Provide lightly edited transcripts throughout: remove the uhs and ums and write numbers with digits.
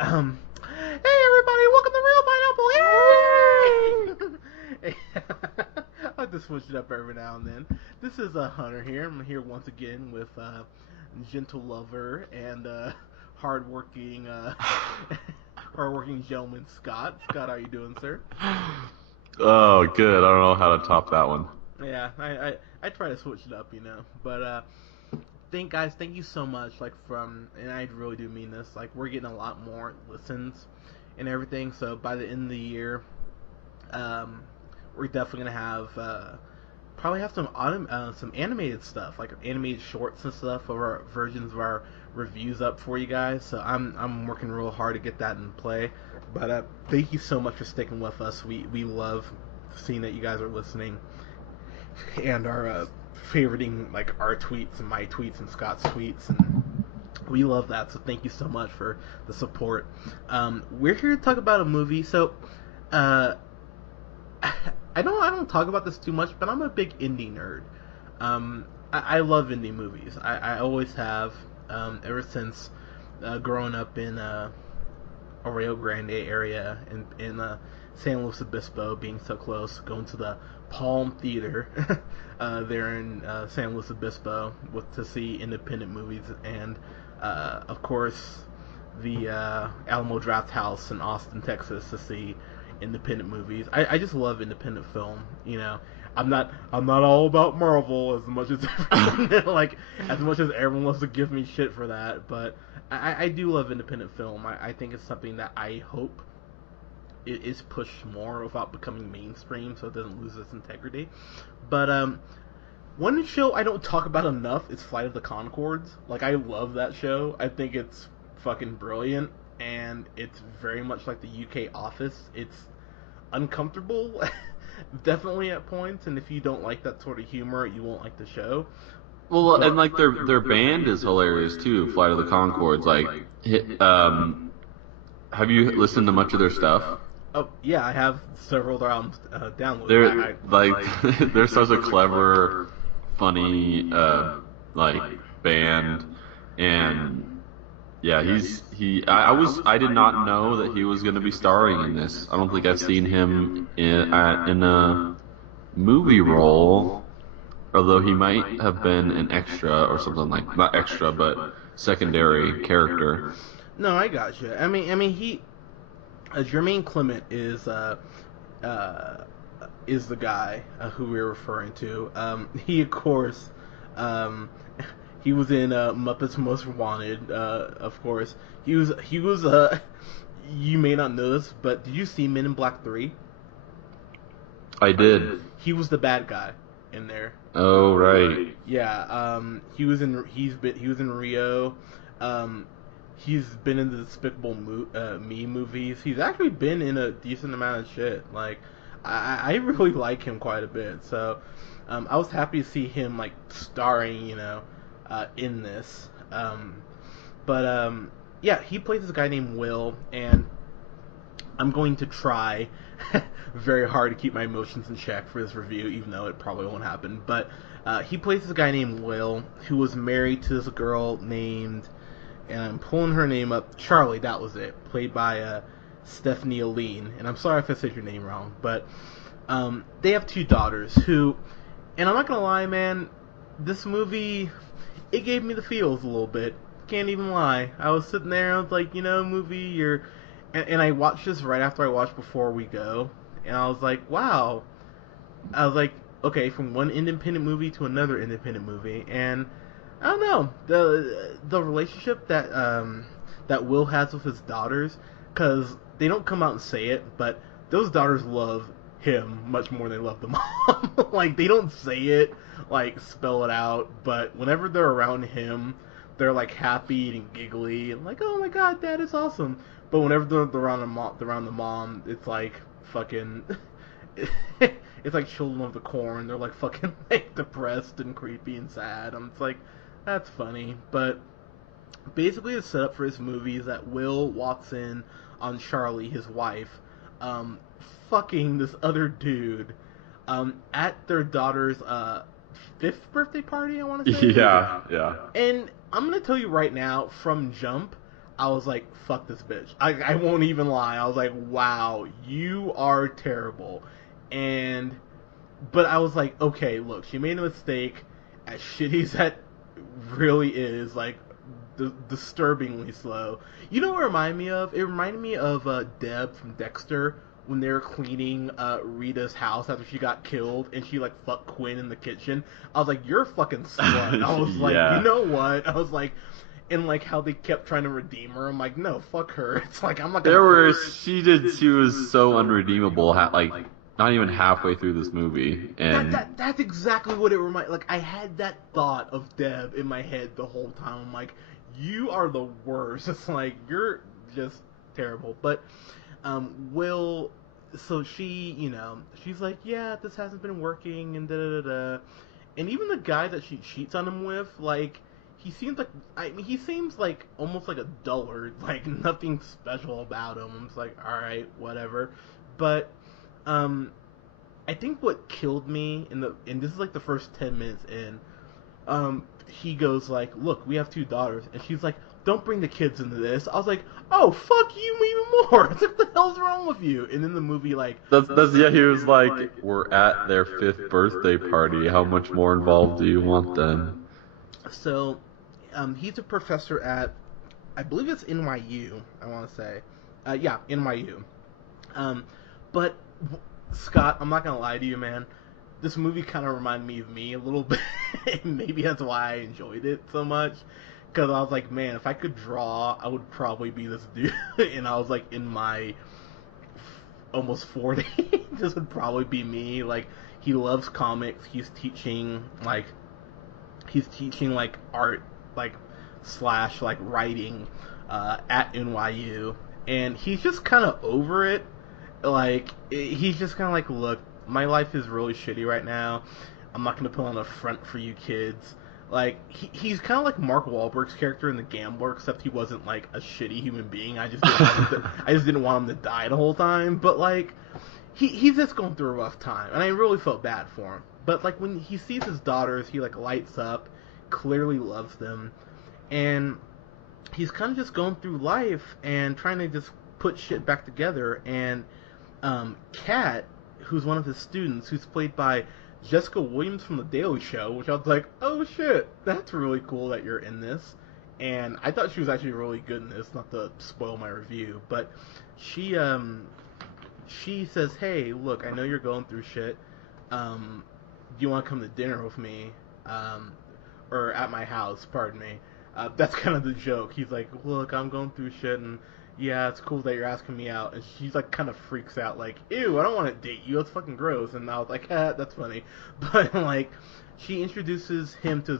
Hey everybody, welcome to Real Pineapple! Yay! I like to switch it up every now and then. This is Hunter here. I'm here once again with gentle lover and hardworking, hardworking gentleman Scott. Scott, how you doing, sir? Oh, good. I don't know how to top that one. Yeah, I try to switch it up, But thank you so much. And I really do mean this. Like, we're getting a lot more listens and everything. So by the end of the year, we're definitely gonna have probably have some animated stuff, like animated shorts and stuff of our versions of our reviews up for you guys. So I'm working real hard to get that in play. But thank you so much for sticking with us. We love seeing that you guys are listening and are favoriting like our tweets and my tweets and Scott's tweets, and we love that. So thank you so much for the support. We're here to talk about a movie. So uh, I don't talk about this too much, but I'm a big indie nerd. I love indie movies. I always have, ever since growing up in Rio Grande area in San Luis Obispo, being so close, going to the Palm Theater there in San Luis Obispo to see independent movies, and of course the Alamo Draft House in Austin, Texas, to see independent movies. I just love independent film. I'm not all about Marvel as much as like as much as everyone wants to give me shit for that, but I do love independent film. I think it's something that I hope it is pushed more without becoming mainstream, so it doesn't lose its integrity. But one show I don't talk about enough is Flight of the Conchords. Like, I love that show. I think it's fucking brilliant, and it's very much like the UK Office. It's uncomfortable, definitely at points, and if you don't like that sort of humor, you won't like the show. Well, But and like their band is hilarious too. Flight of the Conchords. Have you listened to much of their stuff? oh yeah, I have several other albums downloaded. They're like they're such a clever, funny like band, and yeah, I did not know that he was going to be starring in this. I don't think I've seen him in a movie role, although he might have been an extra or something, like not extra but secondary character. No, I got you. He Jemaine Clement is the guy who we're referring to. He of course, um, he was in Muppets Most Wanted. Of course, he was. You may not know this, but did you see Men in Black 3? I did. He was the bad guy in there. Oh, right. Yeah. He was in Rio. Um, he's been in the Me movies. He's actually been in a decent amount of shit. Like, I really like him quite a bit. So, I was happy to see him like starring, in this. But yeah, he plays this guy named Will, and I'm going to try very hard to keep my emotions in check for this review, even though it probably won't happen. But he plays this guy named Will, who was married to this girl named, and I'm pulling her name up, Charlie, that was it, played by Stephanie Aline. And I'm sorry if I said your name wrong, but they have two daughters who, and I'm not gonna lie, man, this movie, it gave me the feels a little bit. Can't even lie. I was sitting there, I was like, movie, and I watched this right after I watched Before We Go, and I was like, wow. I was like, okay, from one independent movie to another independent movie, and I don't know, the relationship that Will has with his daughters, because they don't come out and say it, but those daughters love him much more than they love the mom. Like, they don't say it, like, spell it out, but whenever they're around him, they're like happy and giggly and like, oh my god, dad is awesome. But whenever they're around the mom, it's like fucking, it's like Children of the Corn. They're like fucking like depressed and creepy and sad. I'm just like, that's funny. But basically, the setup for this movie is that Will walks in on Charlie, his wife, fucking this other dude, at their daughter's fifth birthday party, I want to say. Yeah, yeah. And I'm gonna tell you right now, from jump, I was like, fuck this bitch. I won't even lie. I was like, wow, you are terrible. And, but I was like, okay, look, she made a mistake. As shitty as that really is, like, disturbingly slow. You know what it reminded me of? It reminded me of Deb from Dexter when they were cleaning Rita's house after she got killed and she like fucked Quinn in the kitchen. I was like, you're a fucking slut. I was like, you know what? I was like, and like how they kept trying to redeem her. I'm like, no, fuck her. It's like I'm not gonna. She was so unredeemable. Like not even halfway through this movie, and that's exactly what it reminded. Like I had that thought of Deb in my head the whole time. I'm like, you are the worst. It's like you're just terrible. But Will, so she, she's like, yeah, this hasn't been working, and da da da. And even the guy that she cheats on him with, like, he seems like, he seems like almost like a dullard, like nothing special about him. I'm just like, all right, whatever. But I think what killed me and this is like the first 10 minutes in, he goes like, look, we have 2 daughters, and she's like, don't bring the kids into this. I was like, oh, fuck you even more. It's like, what the hell's wrong with you? And then the movie, like... he was like, we're at their 5th birthday party. How much more involved do you want them? So, he's a professor at, I believe it's NYU, I want to say. Yeah, NYU. But, Scott, I'm not going to lie to you, man. This movie kind of reminded me of me a little bit. Maybe that's why I enjoyed it so much. Because I was like, man, if I could draw, I would probably be this dude. And I was like, in my almost 40, this would probably be me. Like, he loves comics. He's teaching like art, like / like writing at NYU. And he's just kind of over it. Like, he's just kind of like, look, my life is really shitty right now. I'm not going to put on a front for you kids. Like, he's kind of like Mark Wahlberg's character in The Gambler, except he wasn't, like, a shitty human being. I just didn't want him to die the whole time. But, like, he's just going through a rough time, and I really felt bad for him. But, like, when he sees his daughters, he, like, lights up, clearly loves them, and he's kind of just going through life and trying to just put shit back together. And Kat, who's one of his students, who's played by Jessica Williams from The Daily Show, which I was like, oh shit, that's really cool that you're in this. And I thought she was actually really good in this, not to spoil my review, but she says, hey, look, I know you're going through shit. Do you want to come to dinner with me? Or at my house, pardon me. That's kind of the joke. He's like, look, I'm going through shit, and yeah, it's cool that you're asking me out. And she's like, kind of freaks out, like, ew, I don't want to date you, that's fucking gross. And I was like, that's funny. But, like, she introduces him to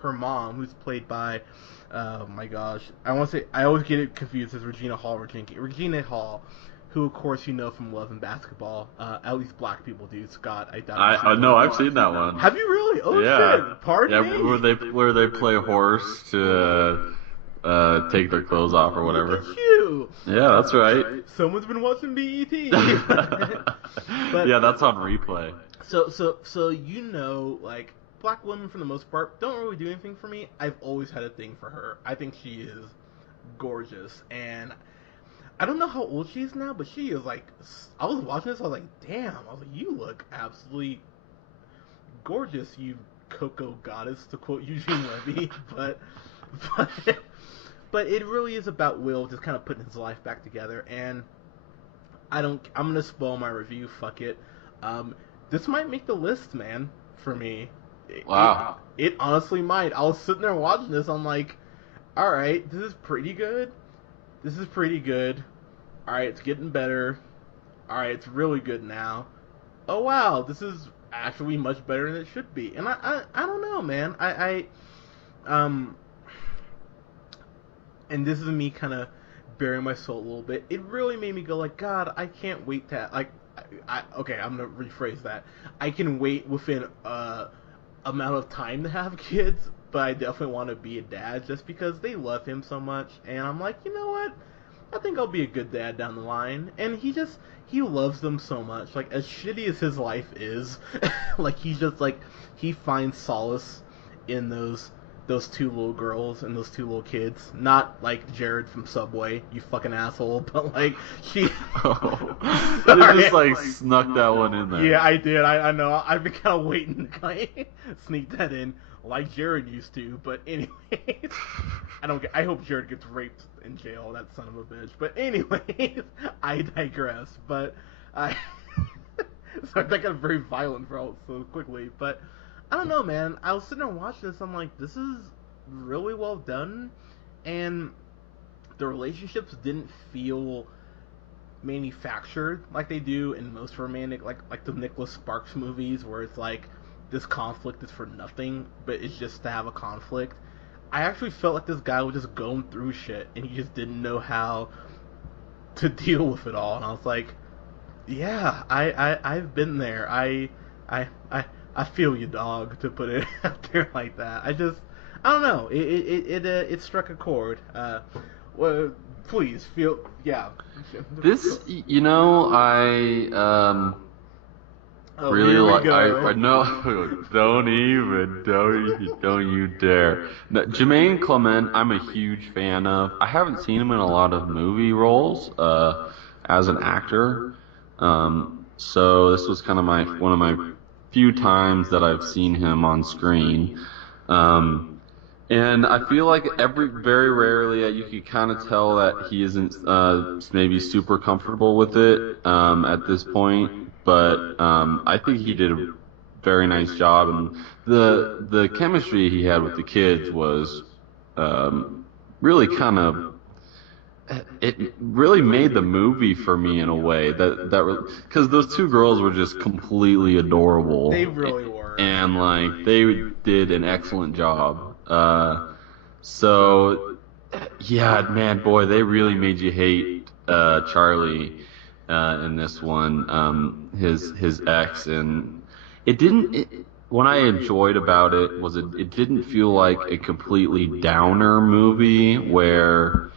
her mom, who's played by, oh my gosh, I always get it confused as Regina Hall, Regina Hall, who, of course, you know from Love and Basketball. At least black people do. Scott, I doubt. No, I've seen that one. Have you really? Oh, yeah. Shit. Pardon me? Where they play horse to take their clothes off or whatever. Look at you. Yeah, that's right. Someone's been watching BET. But, yeah, that's on replay. So like, black women for the most part don't really do anything for me. I've always had a thing for her. I think she is gorgeous, and I don't know how old she is now, but she is like, I was watching this, I was like, damn, I was like, you look absolutely gorgeous, you cocoa goddess, to quote Eugene Levy. But it really is about Will just kind of putting his life back together, and I'm gonna spoil my review, fuck it. This might make the list, man, for me. Wow. It honestly might. I was sitting there watching this, I'm like, alright, this is pretty good. Alright, it's getting better. Alright, it's really good now. Oh wow, this is actually much better than it should be. And I don't know, man. And this is me kind of bearing my soul a little bit. It really made me go like, God, I can't wait to, like, okay, I'm going to rephrase that. I can wait within amount of time to have kids, but I definitely want to be a dad just because they love him so much. And I'm like, you know what? I think I'll be a good dad down the line. And he loves them so much. Like, as shitty as his life is, like, he's just like, he finds solace in those those two little girls and those two little kids. Not like Jared from Subway, you fucking asshole, but like she. Oh, you just like snuck that one in there. Yeah, I did. I know. I've been kind of waiting to kind of sneak that in, like Jared used to. But anyways, I hope Jared gets raped in jail. That son of a bitch. But anyways, I digress. But I. Sorry, that got very violent for all so quickly. But I don't know, man. I was sitting there watching this. I'm like, this is really well done, and the relationships didn't feel manufactured like they do in most romantic, like the Nicholas Sparks movies, where it's like this conflict is for nothing, but it's just to have a conflict. I actually felt like this guy was just going through shit, and he just didn't know how to deal with it all. And I was like, yeah, I've been there. I feel you, dog. To put it out there like that. I don't know. It struck a chord. Well, please feel, yeah. This, I really like. I know. Don't you dare. No, Jemaine Clement, I'm a huge fan of. I haven't seen him in a lot of movie roles as an actor. So this was kind of one of my few times that I've seen him on screen. And I feel like very rarely you can kind of tell that he isn't maybe super comfortable with it at this point. But I think he did a very nice job, and the chemistry he had with the kids was really kind of. It really made the movie for me in a way because those two girls were just completely adorable. They really were, and like they did an excellent job. So yeah, man, boy, they really made you hate Charlie in this one, his ex, and it didn't. What I enjoyed about it was it didn't feel like a completely downer movie where.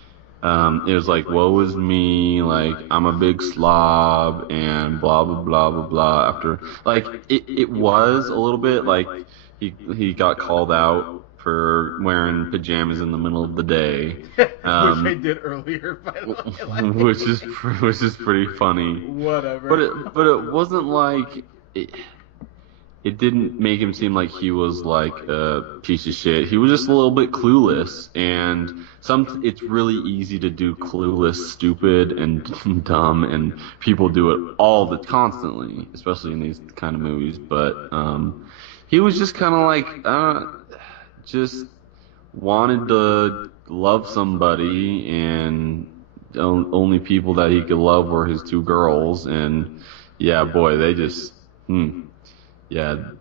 It was like, woe is me, like, I'm a big slob, and blah, blah, blah, blah, blah, after, like, it was a little bit, like, he got called out for wearing pajamas in the middle of the day. Which I did earlier, by the way. Which is pretty funny. Whatever. But it wasn't like... It didn't make him seem like he was like a piece of shit. He was just a little bit clueless, and it's really easy to do clueless, stupid, and dumb, and people do it constantly, especially in these kind of movies. But he was just kind of like just wanted to love somebody, and the only people that he could love were his two girls, and yeah, boy, they just. Yeah, the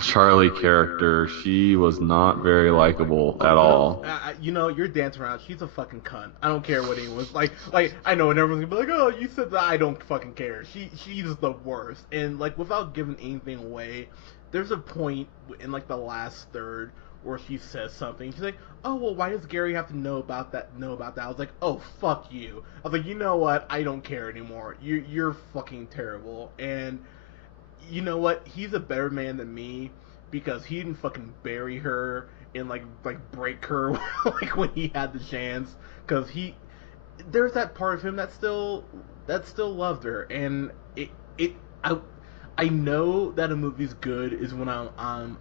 Charlie character, she was not very likable at all. You're dancing around. She's a fucking cunt. I don't care what anyone's like. I know, and everyone's gonna be like, "Oh, you said that." I don't fucking care. She's the worst. And like, without giving anything away, there's a point in like the last third where she says something. She's like, "Oh, well, why does Gary have to know about that?" I was like, "Oh, fuck you." I was like, "You know what? I don't care anymore. You're fucking terrible." And you know what? He's a better man than me because he didn't fucking bury her and like break her like when he had the chance. Because there's that part of him that still loved her, and I know that a movie's good is when I'm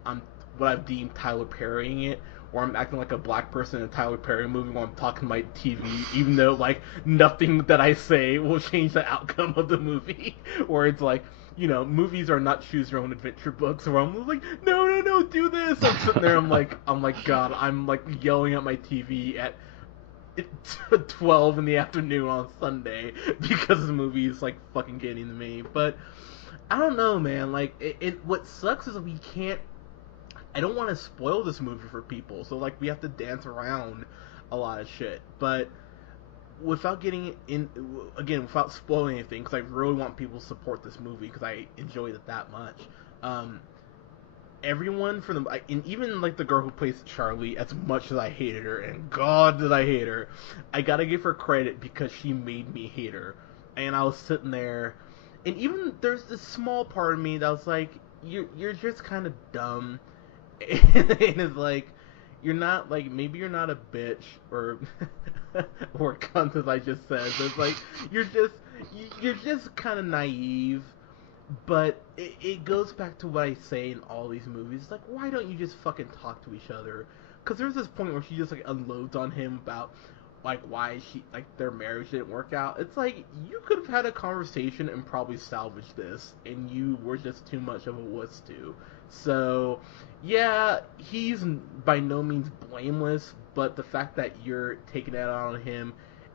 what I've deemed Tyler Perrying it, or I'm acting like a black person in a Tyler Perry movie while I'm talking my TV, even though like nothing that I say will change the outcome of the movie. Or it's like, movies are not choose your own adventure books where I'm like, no, do this. I'm sitting there, I'm like, God, I'm like yelling at my TV at 12 in the afternoon on Sunday because the movie is like fucking getting to me. But I don't know, man. Like, what sucks is I don't want to spoil this movie for people, so like we have to dance around a lot of shit. But without getting in, again, without spoiling anything, because I really want people to support this movie because I enjoyed it that much. Everyone and even like the girl who plays Charlie, as much as I hated her, and God did I hate her, I gotta give her credit because she made me hate her. And I was sitting there, and even there's this small part of me that was like, you're just kind of dumb, and it's like, you're not like maybe you're not a bitch or or cunt as I just said. But it's like you're just kind of naive. But it goes back to what I say in all these movies. It's like, why don't you just fucking talk to each other? Because there's this point where she just like unloads on him about like why their marriage didn't work out. It's like you could have had a conversation and probably salvaged this, and you were just too much of a wuss to. So yeah, he's by no means blameless, but the fact that you're taking that out on him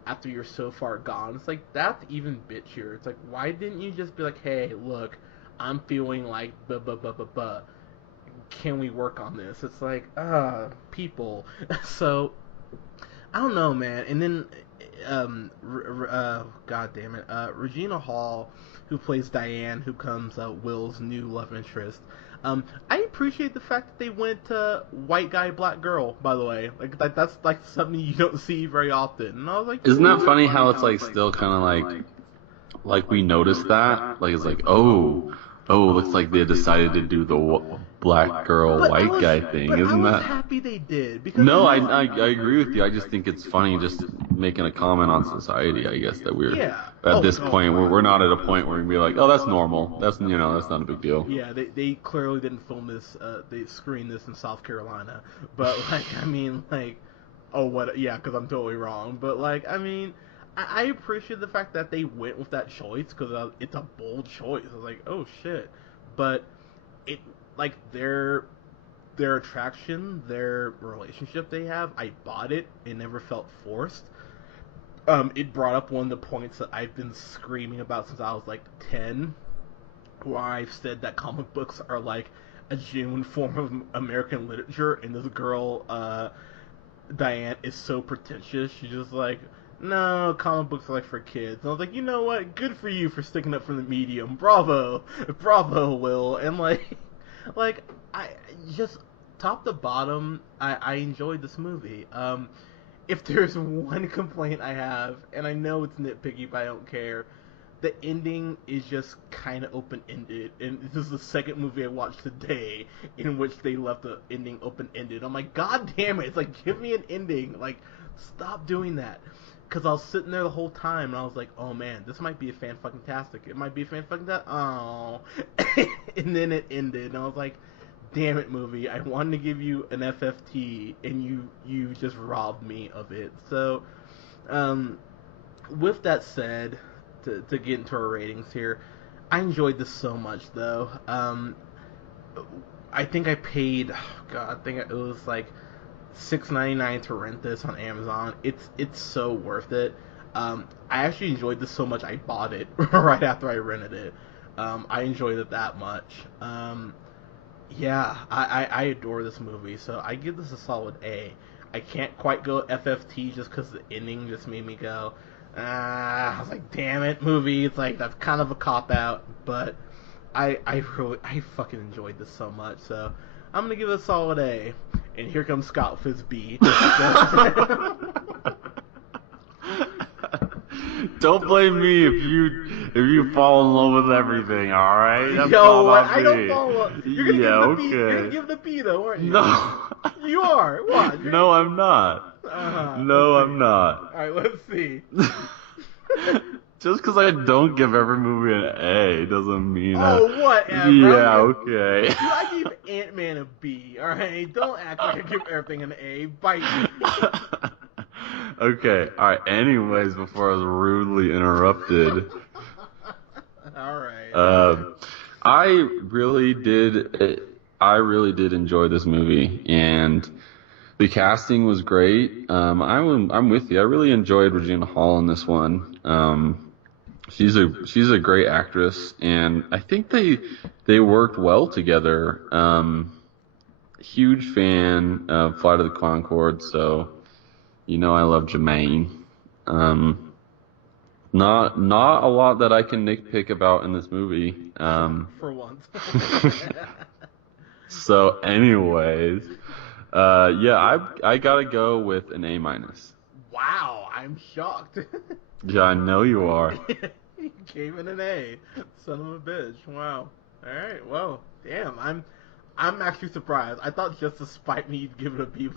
after you're so far gone, it's like that's even bitchier. It's like, why didn't you just be like, hey, look, I'm feeling like buh. Can we work on this? It's like, people. So I don't know, man. And then, God damn it, Regina Hall, who plays Diane, who becomes Will's new love interest. I appreciate the fact that they went white guy, black girl. By the way, like that's like something you don't see very often. And I was like, isn't that funny how it's like still kind of like we noticed that? Like it's like, looks like they decided to do the black girl, white guy thing. Isn't that? I was happy they did. Because no, I agree with you. I just think it's funny just making a comment on society, I guess, that we're at this point where we're not at a point where we be like, oh, that's normal. That's that's not a big deal. Yeah, they clearly didn't film this. They screened this in South Carolina. But like, I mean, like, oh what? Yeah, because I'm totally wrong. But like, I mean, I appreciate the fact that they went with that choice because it's a bold choice. I was like, oh shit, but it like their attraction, their relationship they have, I bought it. It never felt forced. It brought up one of the points that I've been screaming about since I was like 10, where I've said that comic books are like a genuine form of American literature, and this girl, Diane, is so pretentious. She's just like, no, comic books are like for kids. And I was like, you know what? Good for you for sticking up for the medium. Bravo, Will. And like I just top to bottom, I enjoyed this movie. If there's one complaint I have, and I know it's nitpicky, but I don't care, the ending is just kind of open-ended, and this is the second movie I watched today in which they left the ending open-ended. I'm like, god damn it! It's like, give me an ending. Like, stop doing that. Because I was sitting there the whole time, and I was like, oh man, this might be a fan-fucking-tastic. It might be a fan-fucking-tastic. Oh. And then it ended, and I was like, damn it, movie. I wanted to give you an FFT, and you just robbed me of it. So, with that said, to get into our ratings here, I enjoyed this so much, though. I think I paid, I think it was like $6.99 to rent this on Amazon. It's so worth it. I actually enjoyed this so much I bought it right after I rented it. I enjoyed it that much. Yeah, I adore this movie, so I give this a solid A. I can't quite go FFT just because the ending just made me go, I was like, damn it, movie. It's like, that's kind of a cop-out, but I fucking enjoyed this so much, so I'm going to give it a solid A. And here comes Scott with his B. Don't blame me if you fall in love with everything, alright? Yo, what? I don't fall in love. You're gonna give the B. Okay. You're gonna give the B though, aren't you? No. You are. What? No, I'm not. No, I'm not. Alright, let's see. Just because I don't give every movie an A doesn't mean whatever. Yeah, okay. Dude, I gave Ant-Man a B, alright? Don't act like I give everything an A. Bite me. Okay, alright, anyways, before I was rudely interrupted. Alright. I really did enjoy this movie, and the casting was great. I'm with you. I really enjoyed Regina Hall in this one. She's a great actress, and I think they worked well together. Huge fan of Flight of the Conchords, so you know I love Jemaine. Not a lot that I can nitpick about in this movie. For once. So, anyways, I gotta go with an A-. Wow, I'm shocked. Yeah, I know you are. You gave it an A. Son of a bitch. Wow. Alright, well, damn, I'm actually surprised. I thought just to spite me, you'd give it a B+.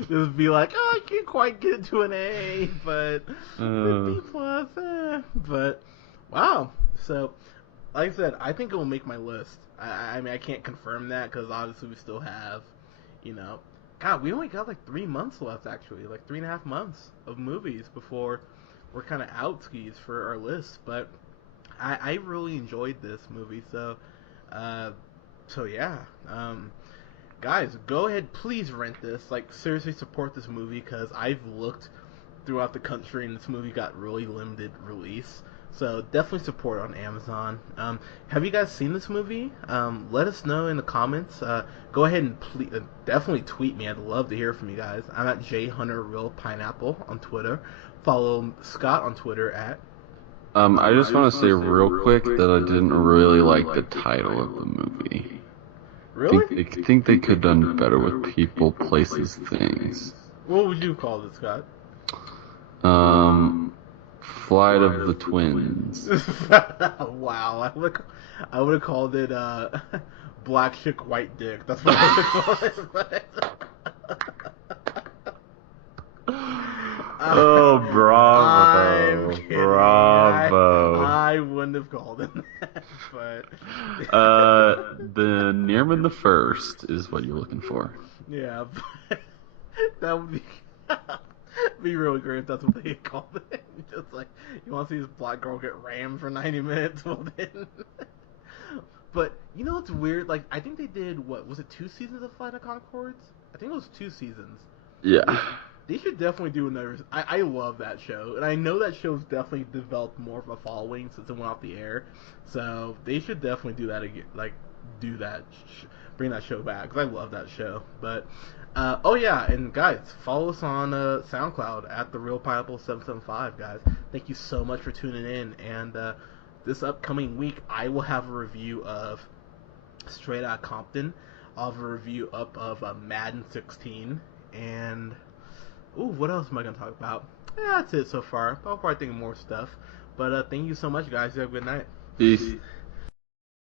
It would be like, oh, I can't quite get it to an A, but B+. But wow. So, like I said, I think it will make my list. I mean, I can't confirm that because obviously we still have, you know, God, we only got like 3 months left actually, like 3.5 months of movies before we're kind of out skis for our list. But I really enjoyed this movie, uh, so yeah, guys, go ahead, please rent this. Like, seriously, support this movie because I've looked throughout the country and this movie got really limited release. So definitely support on Amazon. Have you guys seen this movie? Let us know in the comments. Go ahead and definitely tweet me. I'd love to hear from you guys. I'm at jhunterrealpineapple on Twitter. Follow Scott on Twitter at. I just want to say real quick that I didn't really like the title of the movie. Really? I think they could have done better with people, places, things. What would you call this, Scott? Flight of the Twins. Wow, I would have called it Black Chick White Dick. That's what I would have called it. Oh, I'm bravo. kidding. Bravo. I wouldn't have called it that, but the Nearman the First is what you're looking for. yeah, but that would be really great if that's what they called it. Just like, you want to see this black girl get rammed for 90 minutes? Well, then. But you know what's weird? Like, I think they did, what was it, 2 seasons of Flight of Conchords? I think it was 2 seasons. Yeah. They should definitely do another. I love that show, and I know that show's definitely developed more of a following since it went off the air. So they should definitely do that again. Like, do that, bring that show back because I love that show. But oh yeah, and guys, follow us on SoundCloud at the Real Pineapple 775. Guys, thank you so much for tuning in. And this upcoming week, I will have a review of Straight Outta Compton. I'll have a review up of Madden 16 and. Ooh, what else am I going to talk about? Yeah, that's it so far. I'll probably think of more stuff. But thank you so much, guys. You have a good night. Peace.